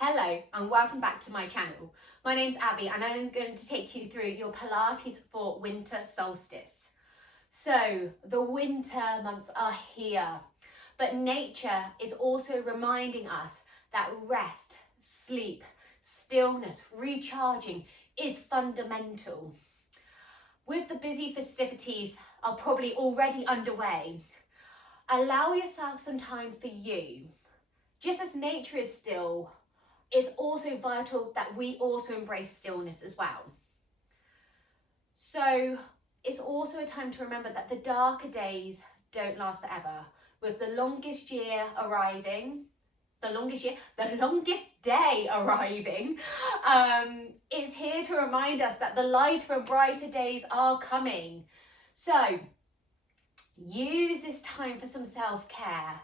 Hello and welcome back to my channel. My name's Abby and I'm going to take you through your Pilates for winter solstice. So the winter months are here, but nature is also reminding us that rest, sleep, stillness, recharging is fundamental. With the busy festivities are probably already underway, allow yourself some time for you. Just as nature is still, it's also vital that we also embrace stillness as well. So it's also a time to remember that the darker days don't last forever. With the longest day arriving, it's here to remind us that the lighter and brighter days are coming. So use this time for some self-care.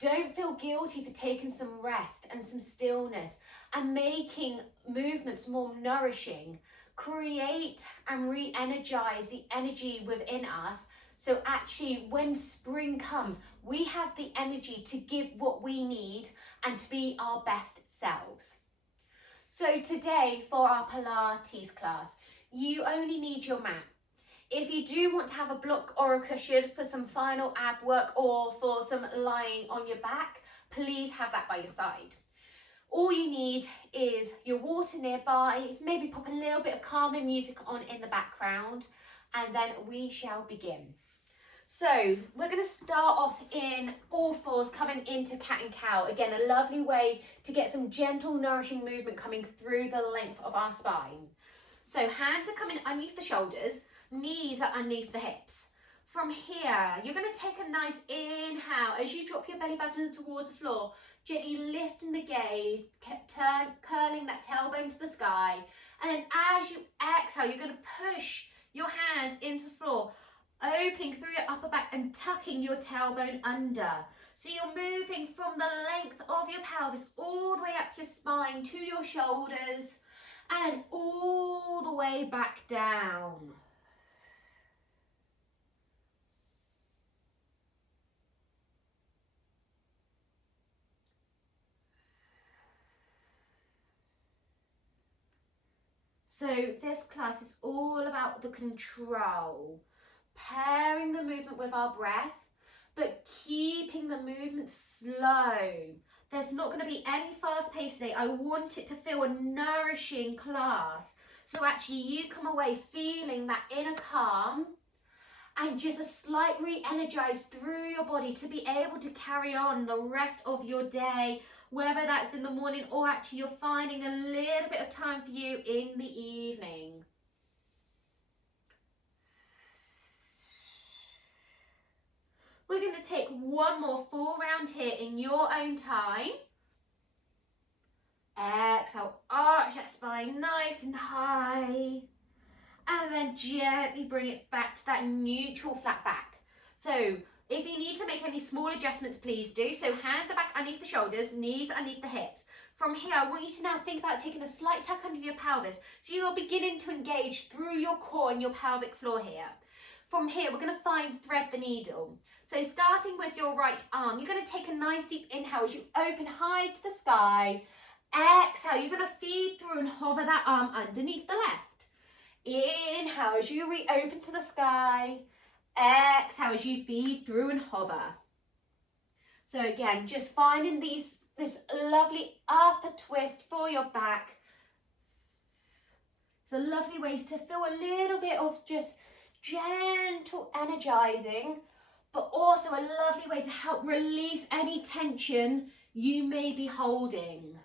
Don't feel guilty for taking some rest and some stillness and making movements more nourishing. Create and re-energize the energy within us, so actually when spring comes, we have the energy to give what we need and to be our best selves. So today for our Pilates class, you only need your mat. If you do want to have a block or a cushion for some final ab work or for some lying on your back, please have that by your side. All you need is your water nearby, maybe pop a little bit of calming music on in the background, and then we shall begin. So we're going to start off in all fours, coming into cat and cow. Again, a lovely way to get some gentle, nourishing movement coming through the length of our spine. So hands are coming underneath the shoulders. Knees are underneath the hips. From here, you're going to take a nice inhale as you drop your belly button towards the floor, gently lifting the gaze, curling that tailbone to the sky. And then as you exhale, you're going to push your hands into the floor, opening through your upper back and tucking your tailbone under. So you're moving from the length of your pelvis all the way up your spine to your shoulders and all the way back down. So this class is all about the control, pairing the movement with our breath, but keeping the movement slow. There's not going to be any fast pace today. I want it to feel a nourishing class. So actually you come away feeling that inner calm and just a slight re-energize through your body to be able to carry on the rest of your day, whether that's in the morning or actually you're finding a little bit of time for you in the evening. We're going to take one more full round here in your own time. Exhale, arch that spine nice and high. And then gently bring it back to that neutral flat back. So if you need to make any small adjustments, please do. So hands are back underneath the shoulders, knees underneath the hips. From here, I want you to now think about taking a slight tuck under your pelvis. So you're beginning to engage through your core and your pelvic floor here. From here, we're going to find thread the needle. So starting with your right arm, you're going to take a nice deep inhale as you open high to the sky. Exhale, you're going to feed through and hover that arm underneath the left. Inhale as you reopen to the sky. Exhale as you feed through and hover. So again, just finding this lovely upper twist for your back. It's a lovely way to feel a little bit of just gentle energizing, but also a lovely way to help release any tension you may be holding.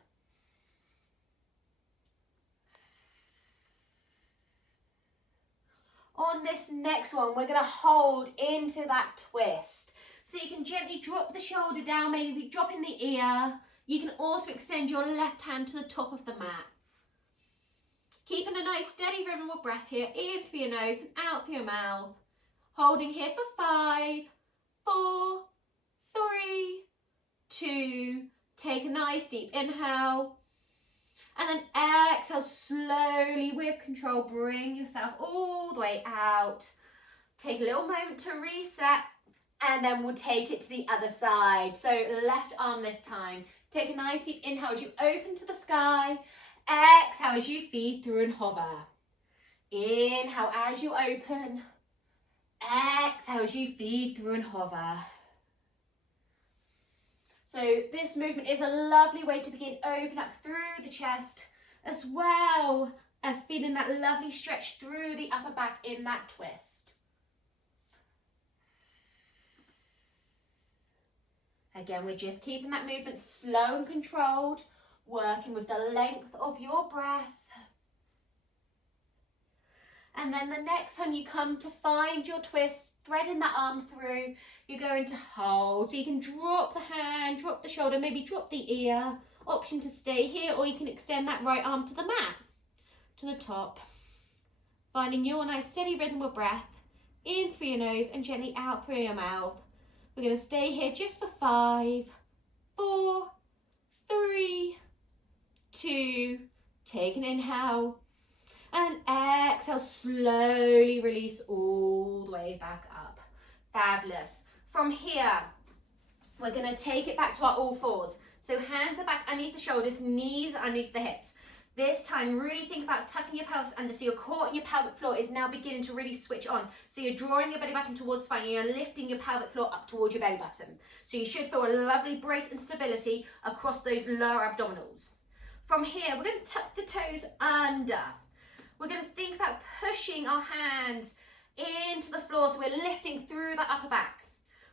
On this next one, we're going to hold into that twist. So you can gently drop the shoulder down, maybe dropping the ear. You can also extend your left hand to the top of the mat. Keeping a nice steady rhythm of breath here, in through your nose and out through your mouth. Holding here for 5, 4, 3, 2. Take a nice deep inhale. And then exhale slowly with control. Bring yourself all the way out. Take a little moment to reset. And then we'll take it to the other side. So left arm this time. Take a nice deep inhale as you open to the sky. Exhale as you feed through and hover. Inhale as you open. Exhale as you feed through and hover. So this movement is a lovely way to begin. Open up through the chest as well as feeling that lovely stretch through the upper back in that twist. Again, we're just keeping that movement slow and controlled, working with the length of your breath. And then the next time you come to find your twist, threading that arm through, you're going to hold. So you can drop the hand, drop the shoulder, maybe drop the ear. Option to stay here, or you can extend that right arm to the mat, to the top. Finding your nice steady rhythm of breath. In through your nose and gently out through your mouth. We're going to stay here just for 5, 4, 3, 2. Take an inhale. And exhale, slowly release all the way back up. Fabulous. From here, we're going to take it back to our all fours. So hands are back underneath the shoulders, knees underneath the hips. This time, really think about tucking your pelvis under, so your core and your pelvic floor is now beginning to really switch on. So you're drawing your belly button towards the spine, and you're lifting your pelvic floor up towards your belly button. So you should feel a lovely brace and stability across those lower abdominals. From here, we're going to tuck the toes under. We're going to think about pushing our hands into the floor, so we're lifting through the upper back.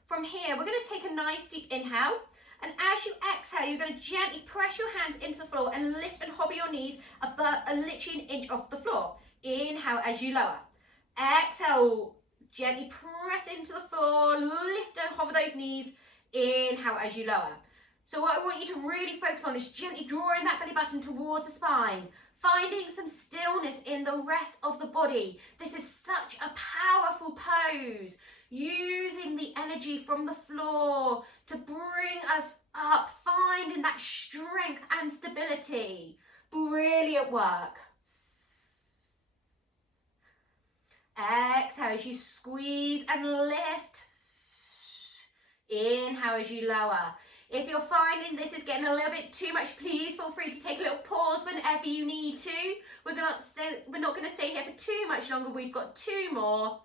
From here, we're going to take a nice deep inhale, and as you exhale, you're going to gently press your hands into the floor and lift and hover your knees above, literally an inch off the floor. Inhale as you lower. Exhale, gently press into the floor, lift and hover those knees. Inhale as you lower. So what I want you to really focus on is gently drawing that belly button towards the spine. Finding some stillness in the rest of the body. This is such a powerful pose. Using the energy from the floor to bring us up. Finding that strength and stability. Brilliant work. Exhale as you squeeze and lift. Inhale as you lower. If you're finding this is getting a little bit too much, please feel free to take a little pause whenever you need to. We're not going to stay here for too much longer. We've got 2 more.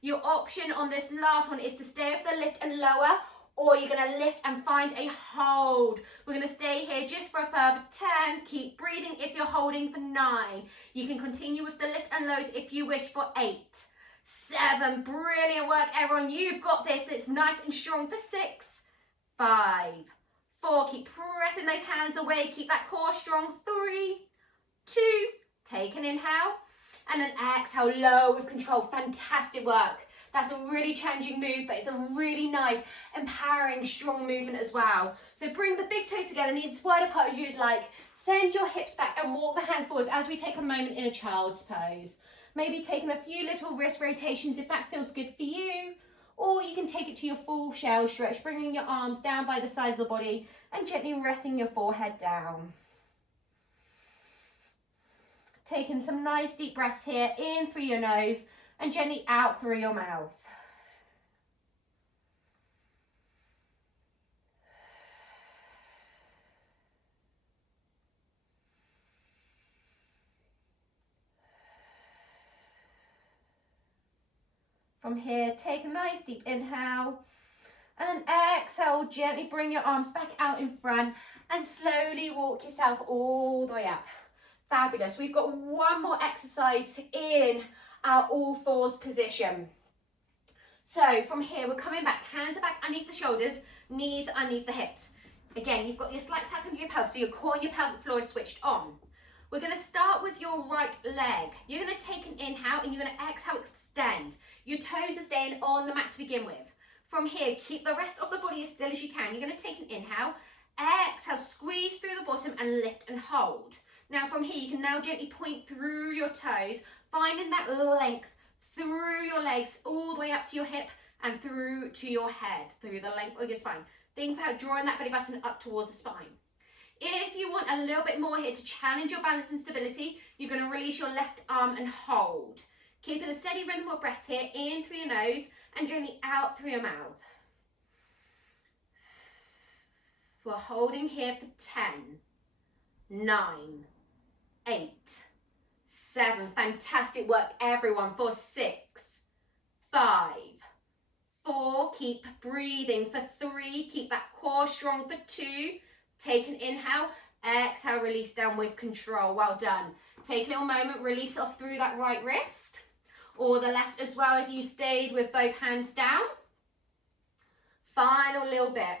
Your option on this last one is to stay with the lift and lower, or you're going to lift and find a hold. We're going to stay here just for a further 10. Keep breathing if you're holding for 9. You can continue with the lift and lows if you wish for 8. 7, brilliant work everyone, you've got this, it's nice and strong for 6, 5, 4, keep pressing those hands away, keep that core strong, 3, 2, take an inhale, and then exhale, low with control. Fantastic work. That's a really challenging move, but it's a really nice, empowering, strong movement as well. So bring the big toes together, knees as wide apart as you'd like, send your hips back and walk the hands forwards as we take a moment in a child's pose. Maybe taking a few little wrist rotations if that feels good for you. Or you can take it to your full shell stretch, bringing your arms down by the sides of the body and gently resting your forehead down. Taking some nice deep breaths here, in through your nose and gently out through your mouth. From here, take a nice deep inhale, and then exhale, gently bring your arms back out in front and slowly walk yourself all the way up. Fabulous. We've got one more exercise in our all fours position. So from here, we're coming back, hands are back underneath the shoulders, knees underneath the hips. Again, you've got your slight tuck under your pelvis, so your core and your pelvic floor is switched on. We're going to start with your right leg. You're going to take an inhale and you're going to exhale, extend. Your toes are staying on the mat to begin with. From here, keep the rest of the body as still as you can. You're going to take an inhale, exhale, squeeze through the bottom and lift and hold. Now from here, you can now gently point through your toes, finding that length through your legs, all the way up to your hip and through to your head, through the length of your spine. Think about drawing that belly button up towards the spine. If you want a little bit more here to challenge your balance and stability, you're going to release your left arm and hold. Keeping a steady rhythm of breath here, in through your nose and gently out through your mouth. We're holding here for 10, 9, 8, 7. Fantastic work, everyone. For 6, 5, 4. Keep breathing. For 3, keep that core strong. For 2, take an inhale. Exhale, release down with control. Well done. Take a little moment, release off through that right wrist, or the left as well if you stayed with both hands down. Final little bit.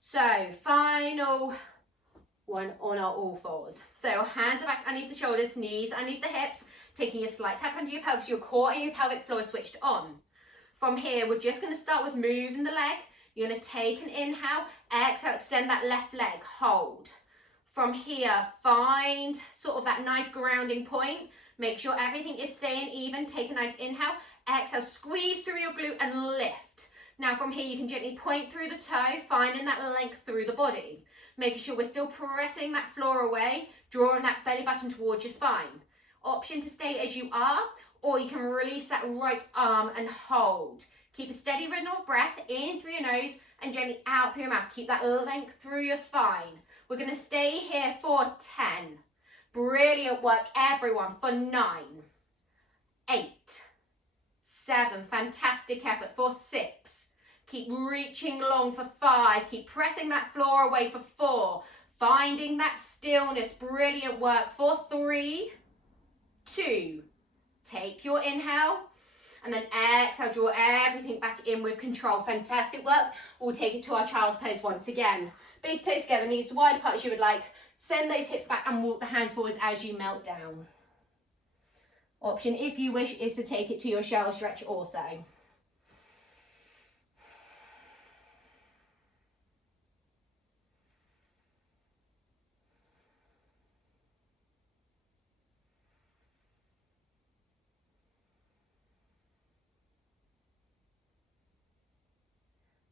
So, final one on our all fours. So, hands are back underneath the shoulders, knees underneath the hips, taking a slight tap under your pelvis, your core and your pelvic floor switched on. From here, we're just going to start with moving the leg. You're going to take an inhale, exhale, extend that left leg, hold. From here, find sort of that nice grounding point. Make sure everything is staying even. Take a nice inhale, exhale, squeeze through your glute and lift. Now from here, you can gently point through the toe, finding that length through the body. Making sure we're still pressing that floor away, drawing that belly button towards your spine. Option to stay as you are, or you can release that right arm and hold. Keep a steady rhythm of breath in through your nose and gently out through your mouth. Keep that length through your spine. We're going to stay here for 10. Brilliant work, everyone. For 9, 8, 7. Fantastic effort. For 6. Keep reaching long. For 5. Keep pressing that floor away. For 4. Finding that stillness. Brilliant work. For 3, 2. Take your inhale. And then exhale, draw everything back in with control. Fantastic work. We'll take it to our child's pose once again. Big toes together, knees as wide apart as you would like. Send those hips back and walk the hands forwards as you melt down. Option, if you wish, is to take it to your shell stretch also.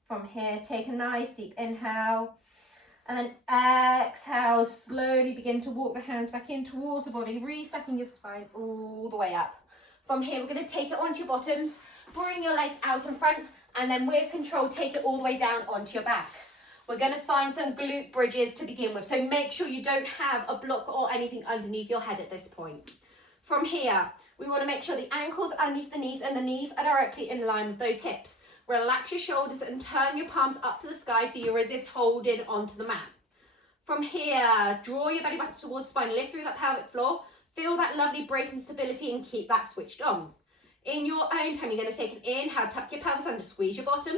From here, take a nice deep inhale. And then exhale, slowly begin to walk the hands back in towards the body, restacking your spine all the way up. From here, we're going to take it onto your bottoms, bring your legs out in front, and then with control, take it all the way down onto your back. We're going to find some glute bridges to begin with, so make sure you don't have a block or anything underneath your head at this point. From here, we want to make sure the ankles are underneath the knees and the knees are directly in line with those hips. Relax your shoulders and turn your palms up to the sky so you resist holding onto the mat. From here, draw your belly back towards the spine, lift through that pelvic floor, feel that lovely brace and stability and keep that switched on. In your own time, you're going to take an inhale, tuck your pelvis under, squeeze your bottom,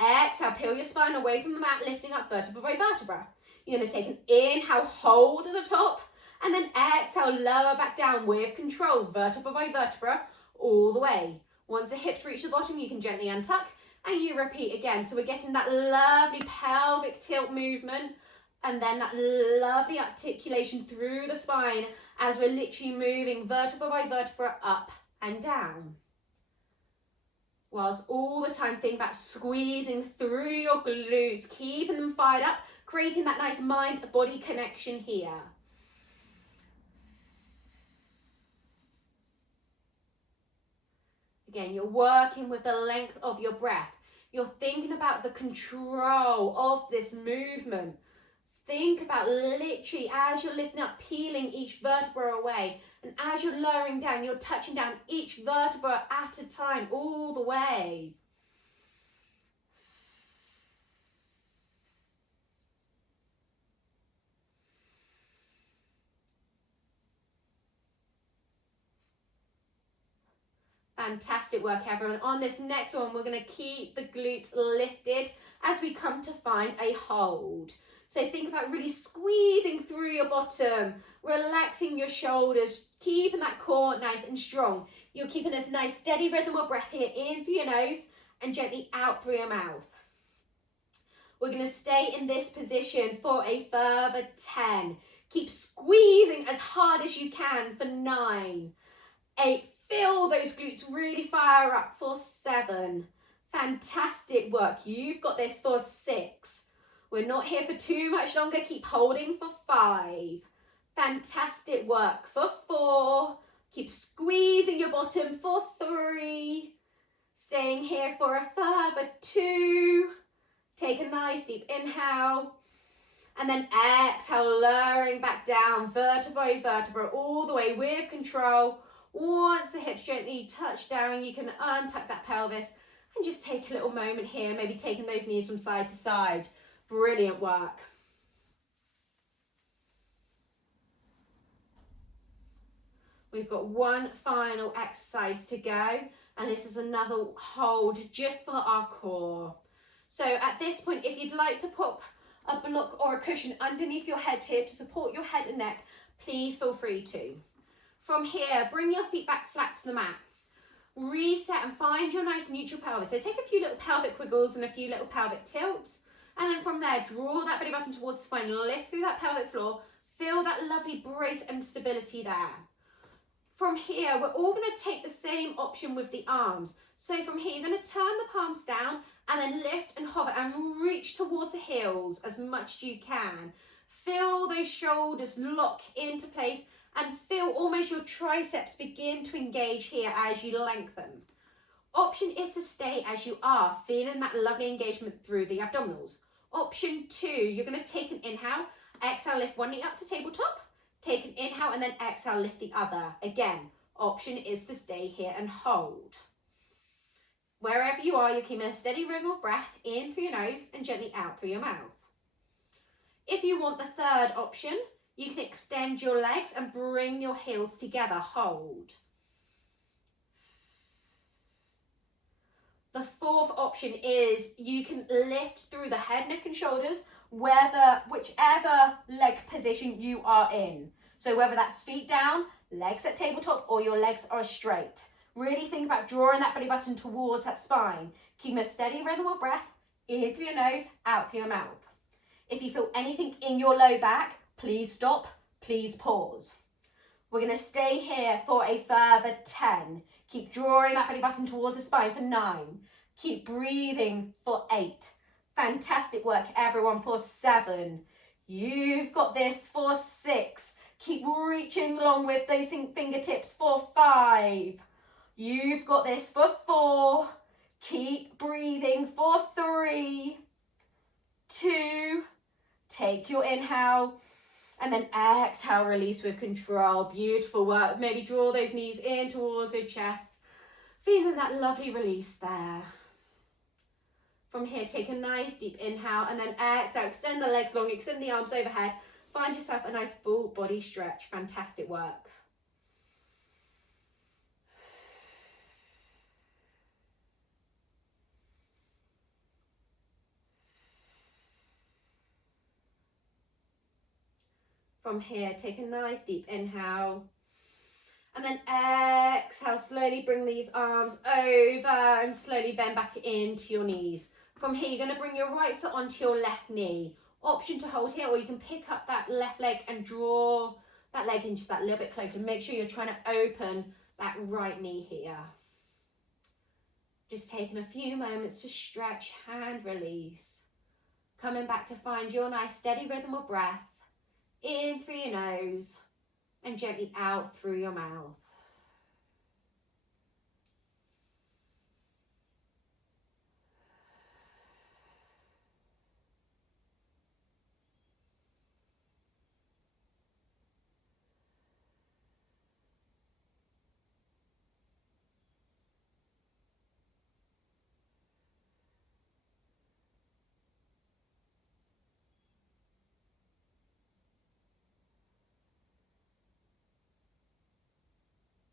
exhale, peel your spine away from the mat, lifting up vertebra by vertebra. You're going to take an inhale, hold at the top, and then exhale, lower back down with control, vertebra by vertebra, all the way. Once the hips reach the bottom, you can gently untuck, and you repeat again. So we're getting that lovely pelvic tilt movement and then that lovely articulation through the spine as we're literally moving vertebra by vertebra up and down. Whilst all the time think about squeezing through your glutes, keeping them fired up, creating that nice mind-body connection here. Again, you're working with the length of your breath. You're thinking about the control of this movement. Think about literally as you're lifting up, peeling each vertebra away. And as you're lowering down, you're touching down each vertebra at a time, all the way. Fantastic work, everyone. On this next one, we're going to keep the glutes lifted as we come to find a hold. So think about really squeezing through your bottom, relaxing your shoulders, keeping that core nice and strong. You're keeping this nice steady rhythm of breath here, in through your nose and gently out through your mouth. We're going to stay in this position for a further 10. Keep squeezing as hard as you can for 9, 8, feel those glutes really fire up for 7. Fantastic work. You've got this for 6. We're not here for too much longer. Keep holding for 5. Fantastic work for 4. Keep squeezing your bottom for 3. Staying here for a further 2. Take a nice deep inhale. And then exhale, lowering back down, vertebra by vertebra, all the way with control. Once the hips gently touch down, you can untuck that pelvis and just take a little moment here, maybe taking those knees from side to side. Brilliant work. We've got one final exercise to go, and this is another hold just for our core. So at this point, if you'd like to pop a block or a cushion underneath your head here to support your head and neck, please feel free to. From here, bring your feet back flat to the mat. Reset and find your nice neutral pelvis. So take a few little pelvic wiggles and a few little pelvic tilts. And then from there, draw that belly button towards the spine, lift through that pelvic floor. Feel that lovely brace and stability there. From here, we're all going to take the same option with the arms. So from here, you're going to turn the palms down and then lift and hover and reach towards the heels as much as you can. Feel those shoulders lock into place and feel almost your triceps begin to engage here as you lengthen. Option is to stay as you are, feeling that lovely engagement through the abdominals. Option 2, you're going to take an inhale, exhale, lift one knee up to tabletop. Take an inhale and then exhale, lift the other. Again, option is to stay here and hold. Wherever you are, you're keeping a steady rhythm of breath in through your nose and gently out through your mouth. If you want the third option, you can extend your legs and bring your heels together. Hold. The fourth option is you can lift through the head, neck and shoulders, whichever leg position you are in. So whether that's feet down, legs at tabletop, or your legs are straight. Really think about drawing that belly button towards that spine. Keep a steady rhythm of breath, in through your nose, out through your mouth. If you feel anything in your low back, please stop, please pause. We're going to stay here for a further 10. Keep drawing that belly button towards the spine for 9. Keep breathing for 8. Fantastic work, everyone, for 7. You've got this for 6. Keep reaching along with those fingertips for 5. You've got this for 4. Keep breathing for 3, 2. Take your inhale. And then exhale, release with control. Beautiful work. Maybe draw those knees in towards your chest. Feeling that lovely release there. From here, take a nice deep inhale and then exhale. Extend the legs long, extend the arms overhead. Find yourself a nice full body stretch. Fantastic work. From here, take a nice deep inhale. And then exhale, slowly bring these arms over and slowly bend back into your knees. From here, you're going to bring your right foot onto your left knee. Option to hold here, or you can pick up that left leg and draw that leg in just that little bit closer. Make sure you're trying to open that right knee here. Just taking a few moments to stretch and release. Coming back to find your nice steady rhythm of breath. In through your nose and gently out through your mouth.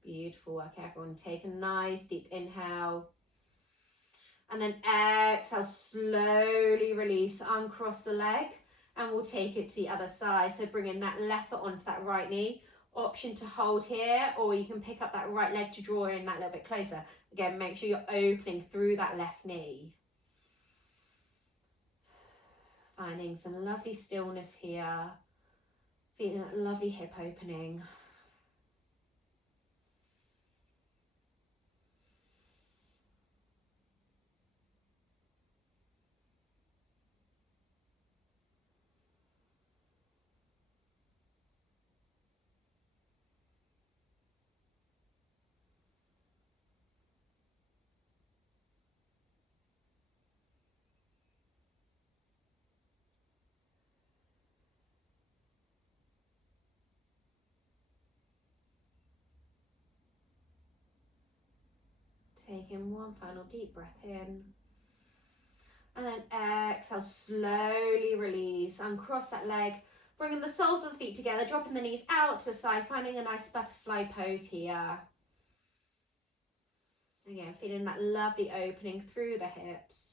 Beautiful work, everyone. Take a nice deep inhale. And then exhale, slowly release, uncross the leg. And we'll take it to the other side. So bringing that left foot onto that right knee. Option to hold here, or you can pick up that right leg to draw in that little bit closer. Again, make sure you're opening through that left knee. Finding some lovely stillness here. Feeling that lovely hip opening. Take in one final deep breath in. And then exhale, slowly release. Uncross that leg, bringing the soles of the feet together, dropping the knees out to the side, finding a nice butterfly pose here. Again, feeling that lovely opening through the hips.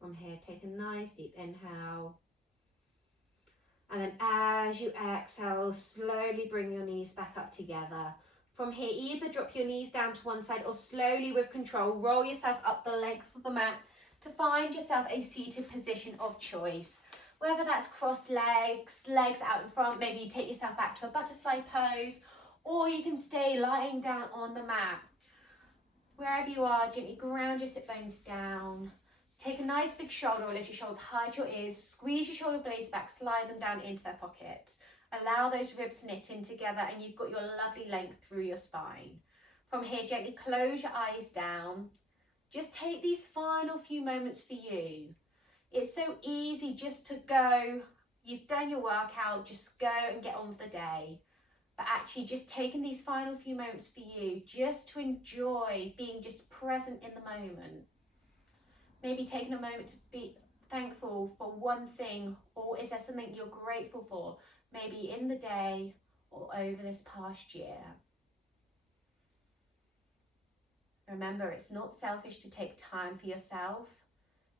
From here, take a nice deep inhale. And then as you exhale, slowly bring your knees back up together. From here, either drop your knees down to one side or slowly with control, roll yourself up the length of the mat to find yourself a seated position of choice. Whether that's crossed legs, legs out in front, maybe you take yourself back to a butterfly pose, or you can stay lying down on the mat. Wherever you are, gently ground your sit bones down. Take a nice big shoulder roll, lift your shoulders high to your ears, squeeze your shoulder blades back, slide them down into their pockets. Allow those ribs to knit in together and you've got your lovely length through your spine. From here, gently close your eyes down. Just take these final few moments for you. It's so easy just to go, you've done your workout, just go and get on with the day. But actually just taking these final few moments for you, just to enjoy being just present in the moment. Maybe taking a moment to be thankful for one thing, or is there something you're grateful for, maybe in the day or over this past year. Remember, it's not selfish to take time for yourself.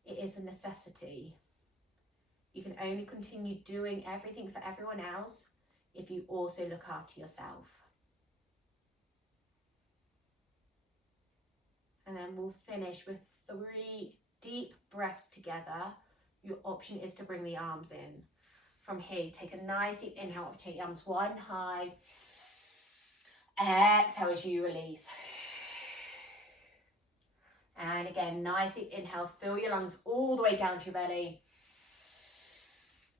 It is a necessity. You can only continue doing everything for everyone else if you also look after yourself. And then we'll finish with 3 deep breaths together. Your option is to bring the arms in. From here, take a nice deep inhale, take the arms one high. Exhale as you release. And again, nice deep inhale, fill your lungs all the way down to your belly.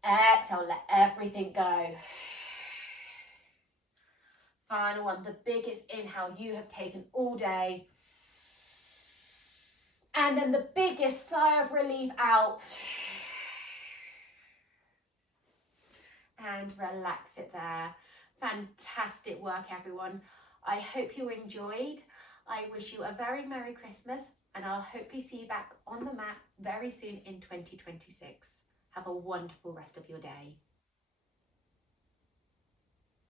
Exhale, let everything go. Final one, the biggest inhale you have taken all day. And then the biggest sigh of relief out. And relax it there. Fantastic work, everyone. I hope you enjoyed. I wish you a very Merry Christmas, and I'll hopefully see you back on the mat very soon in 2026. Have a wonderful rest of your day.